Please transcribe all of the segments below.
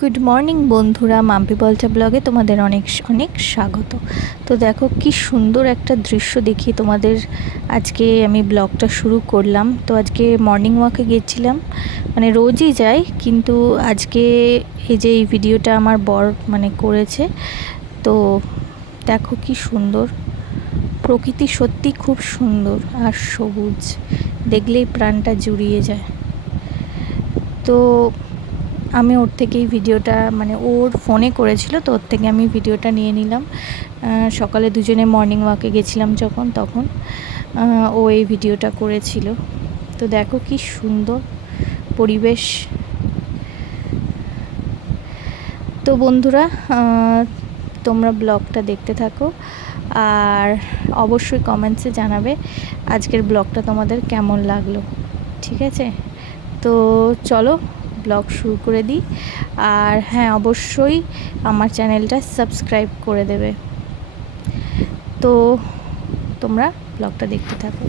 Good morning বন্ধুরা, মাম্পি বলটা ব্লগে তোমাদের অনেক অনেক স্বাগত। তো দেখো কি সুন্দর একটা দৃশ্য দেখি তোমাদের। আজকে আমি ব্লগটা শুরু করলাম। তো আজকে মর্নিং ওয়াকে গেছিলাম, মানে রোজই যাই, কিন্তু আজকে এই ভিডিওটা আমার বর করেছে। তো দেখো কি সুন্দর প্রকৃতি, সত্যি খুব সুন্দর আর সবুজ, দেখলেই প্রাণটা জুড়িয়ে যায়। তো আমি ওর থেকেই ভিডিওটা ওর ফোনে করেছিল, তো ওর থেকে আমি ভিডিওটা নিয়ে নিলাম। সকালে দুজনে মর্নিং ওয়াকে গেছিলাম তখন ও এই ভিডিওটা করেছিল। তো দেখো কি সুন্দর পরিবেশ। তো বন্ধুরা, তোমরা ব্লগটা দেখতে থাকো আর অবশ্যই কমেন্টসে জানাবে আজকের ব্লগটা তোমাদের কেমন লাগলো। ঠিক আছে, তো চলো ব্লগ শুরু করে দিই। আর হ্যাঁ, অবশ্যই আমার চ্যানেলটা সাবস্ক্রাইব করে দেবে। তো তোমরা ব্লগটা দেখতে থাকো।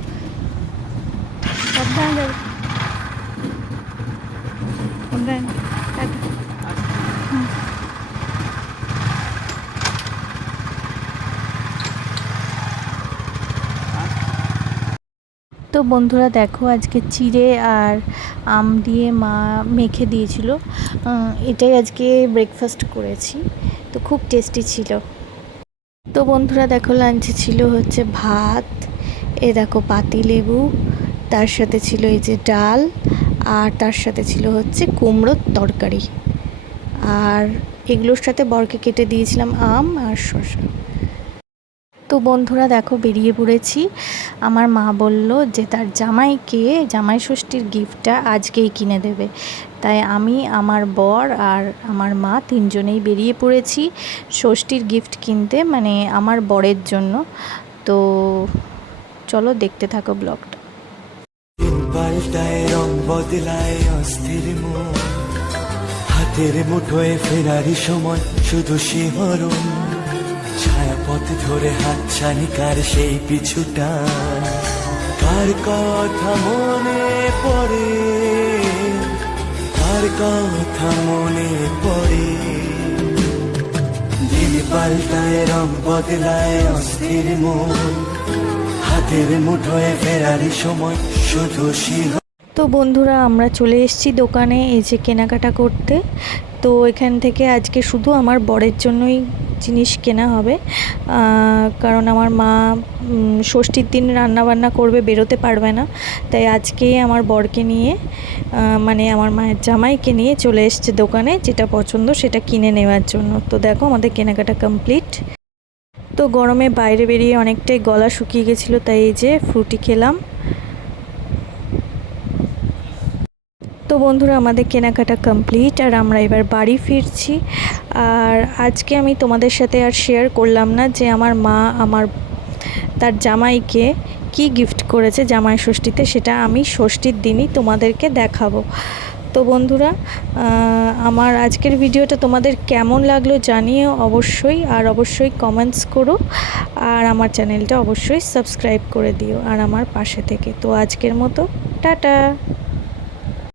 তো বন্ধুরা দেখো, আজকে চিড়ে আর আম দিয়ে মা মেখে দিয়েছিল, এটাই আজকে ব্রেকফাস্ট করেছি। তো খুব টেস্টি ছিল। তো বন্ধুরা দেখো, লাঞ্চে ছিল হচ্ছে ভাত, এ দেখো পাতিলেবু, তার সাথে ছিল এই যে ডাল, আর তার সাথে ছিল হচ্ছে কুমড়োর তরকারি, আর এগুলোর সাথে বরকে কেটে দিয়েছিলাম আম আর শসা। তো বন্ধুরা দেখো, বেরিয়ে পড়েছি। আমার মা বলল যে তার জামাইকে জামাই ষষ্ঠীর গিফটটা আজকেই কিনে দেবে, তাই আমি, আমার বর আর আমার মা তিনজনেই বেরিয়ে পড়েছি ষষ্ঠীর গিফট কিনতে, আমার বরের জন্য। তো চলো দেখতে থাকো ব্লগটা। পাল্টায় রং বদলায় অস্থির মন, হাতের মুঠোয় ফেরারি সময় শুধু শিহরণ, ছায়াপথ ধরে হাত ছানিকার সেই পিছুটা, কার কথা মনে পড়ে, কার কথা মনে পড়ে। দিন পাল্টায় রং বদলায় অস্থির মন, হাতের মুঠোয় ফেরারি সময় শুধু শিহরণ। তো বন্ধুরা, আমরা চলে এসেছি দোকানে এই যে কেনাকাটা করতে। তো এখান থেকে আজকে শুধু আমার বরের জন্যই জিনিস কেনা হবে, কারণ আমার মা ষষ্ঠীর দিন রান্নাবান্না করবে, বেরোতে পারবে না, তাই আজকেই আমার বরকে নিয়ে, আমার মায়ের জামাইকে নিয়ে চলে এসছে দোকানে, যেটা পছন্দ সেটা কিনে নেওয়ার জন্য। তো দেখো আমাদের কেনাকাটা কমপ্লিট। তো গরমে বাইরে বেরিয়ে অনেকটাই গলা শুকিয়ে গেছিলো, তাই এই যে ফ্রুটি খেলাম। তো বন্ধুরা, আমাদের কেনাকাটা কমপ্লিট আর আমরা এবার বাড়ি ফিরছি। আর আজকে আমি তোমাদের সাথে আর শেয়ার করলাম না যে আমার মা তার জামাইকে কি গিফট করেছে জামাই ষষ্ঠীতে, সেটা আমি ষষ্ঠীর দিনই তোমাদেরকে দেখাবো। তো বন্ধুরা, আমার আজকের ভিডিওটা তোমাদের কেমন লাগলো জানিও অবশ্যই, আর অবশ্যই কমেন্টস করো, আর আমার চ্যানেলটা অবশ্যই সাবস্ক্রাইব করে দিও আর আমার পাশে থেকে। তো আজকের মতো টাটা।